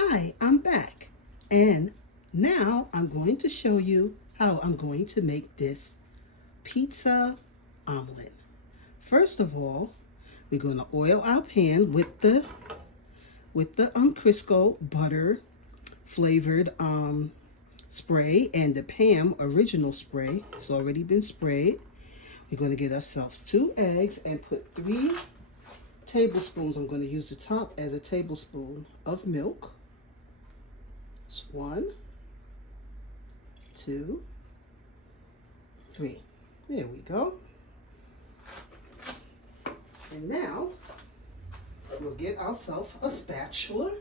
Hi, I'm back, and now I'm going to show you how I'm going to make this pizza omelet. First of all, we're going to oil our pan with the Crisco butter flavored spray and the Pam original spray. It's already been sprayed. We're going to get ourselves 2 eggs and put 3 tablespoons. I'm going to use the top as a tablespoon of milk. It's 1, 2, 3. There we go. And now we'll get ourselves a spatula,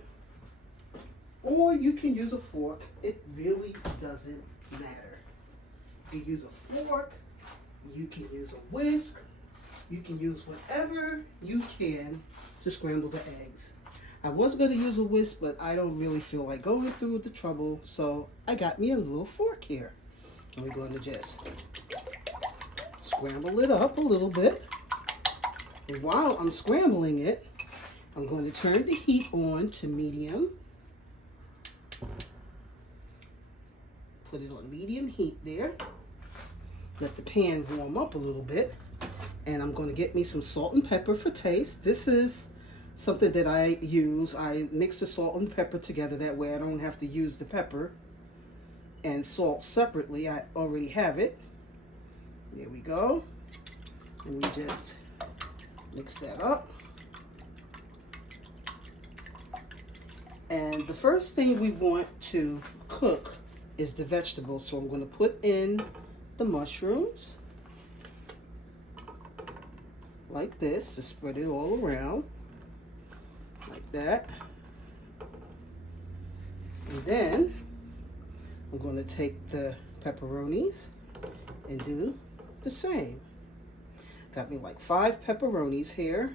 or you can use a fork. It really doesn't matter. You can use a fork, you can use a whisk, you can use whatever you can to scramble the eggs. I was going to use a whisk, but I don't really feel like going through the trouble, so I got me a little fork here. And we're going to just scramble it up a little bit. And while I'm scrambling it, I'm going to turn the heat on to medium. Put it on medium heat there. Let the pan warm up a little bit. And I'm going to get me some salt and pepper for taste. This is something that I use. I mix the salt and pepper together. That way I don't have to use the pepper and salt separately. I already have it. There we go. And we just mix that up. And the first thing we want to cook is the vegetables. So I'm going to put in the mushrooms like this to spread it all around. Like that. And then I'm going to take the pepperonis and do the same. Got me like 5 pepperonis here.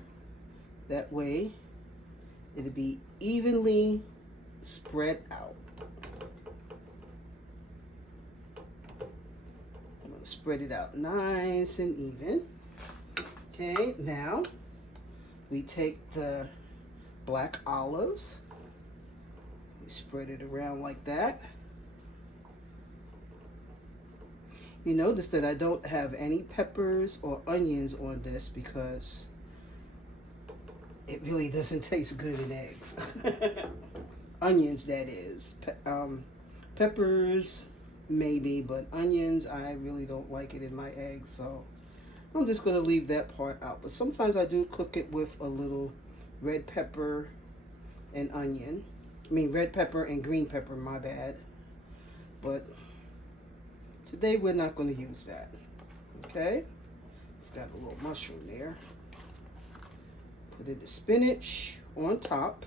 That way it'll be evenly spread out. I'm going to spread it out nice and even. Okay, now we take the black olives. We spread it around like that. You notice that I don't have any peppers or onions on this because it really doesn't taste good in eggs. Onions, that is. Peppers, maybe, but onions, I really don't like it in my eggs, so I'm just going to leave that part out. But sometimes I do cook it with a little red pepper and onion. I mean, red pepper and green pepper, my bad. But today we're not going to use that. Okay? I've got a little mushroom there. Put in the spinach on top.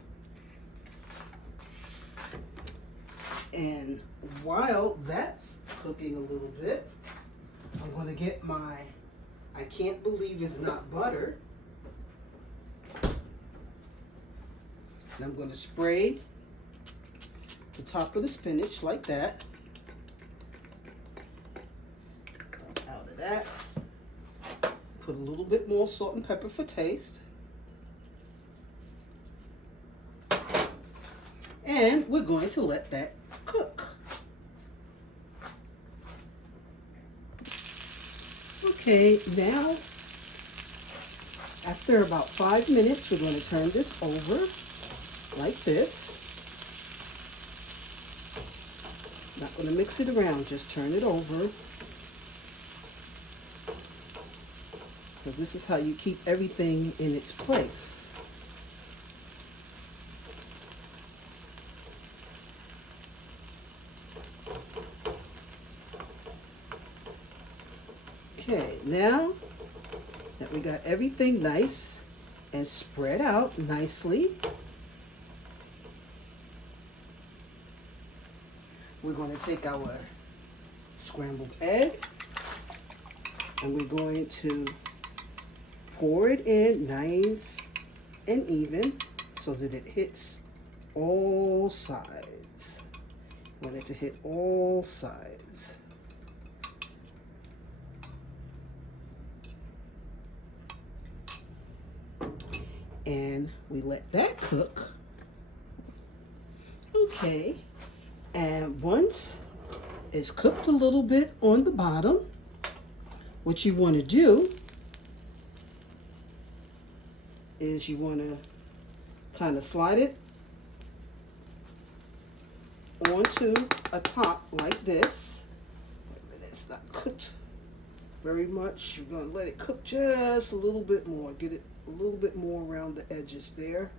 And while that's cooking a little bit, I'm going to get my, I can't believe it's not butter. And I'm going to spray the top of the spinach like that. Out of that. Put a little bit more salt and pepper for taste. And we're going to let that cook. Okay, now after about 5 minutes, we're going to turn this over like this. Not going to mix it around, just turn it over. Because this is how you keep everything in its place. Okay, now that we got everything nice and spread out nicely, we're going to take our scrambled egg and we're going to pour it in nice and even so that it hits all sides. I want it to hit all sides. And we let that cook Okay, and once it's cooked a little bit on the bottom, what you want to do is you want to kind of slide it onto a top like this. It's not cooked very much. You're going to let it cook just a little bit more. Get it a little bit more around the edges there.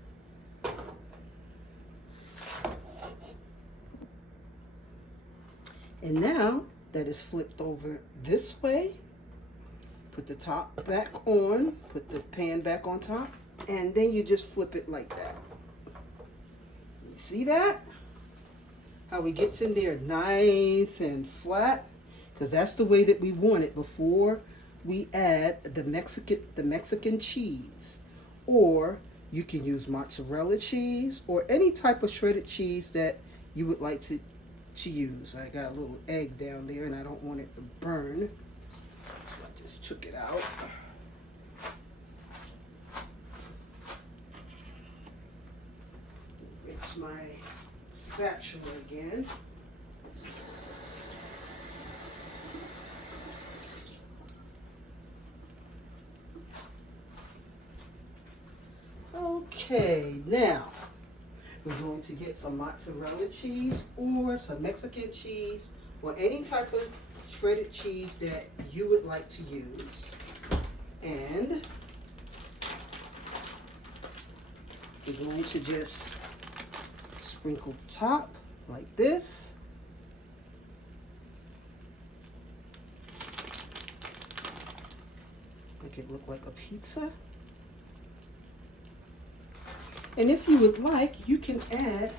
And now that it's flipped over this way, put the top back on, put the pan back on top, and then you just flip it like that. You see that? How it gets in there nice and flat? Because that's the way that we want it before we add the Mexican cheese. Or you can use mozzarella cheese or any type of shredded cheese that you would like to use. I got a little egg down there and I don't want it to burn. So I just took it out. It's my spatula again. Okay, now we're going to get some mozzarella cheese or some Mexican cheese or any type of shredded cheese that you would like to use. And we're going to just sprinkle the top like this. Make it look like a pizza. And if you would like, you can add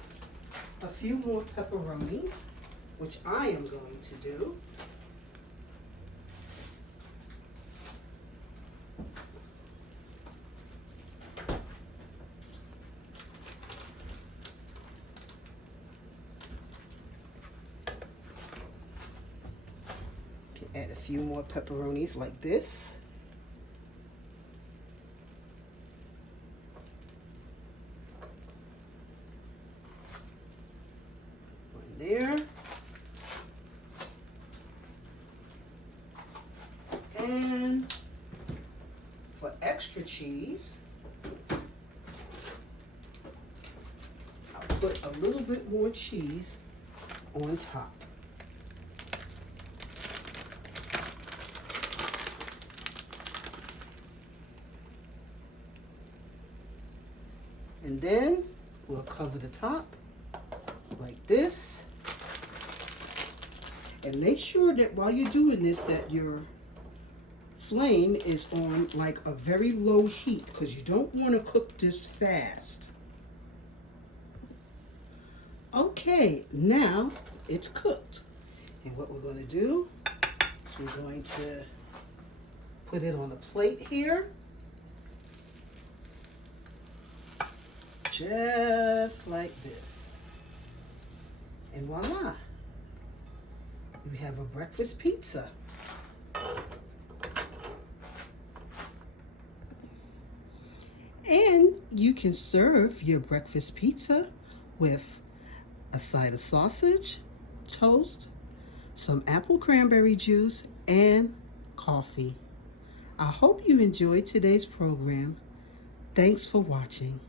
a few more pepperonis, which I am going to do. You can add a few more pepperonis like this. There. And for extra cheese, I'll put a little bit more cheese on top. And then we'll cover the top like this. And make sure that while you're doing this that your flame is on like a very low heat because you don't want to cook this fast. Okay, now it's cooked. And what we're going to do is we're going to put it on a plate here. Just like this. And voila. We have a breakfast pizza. And you can serve your breakfast pizza with a side of sausage, toast, some apple cranberry juice, and coffee. I hope you enjoyed today's program. Thanks for watching.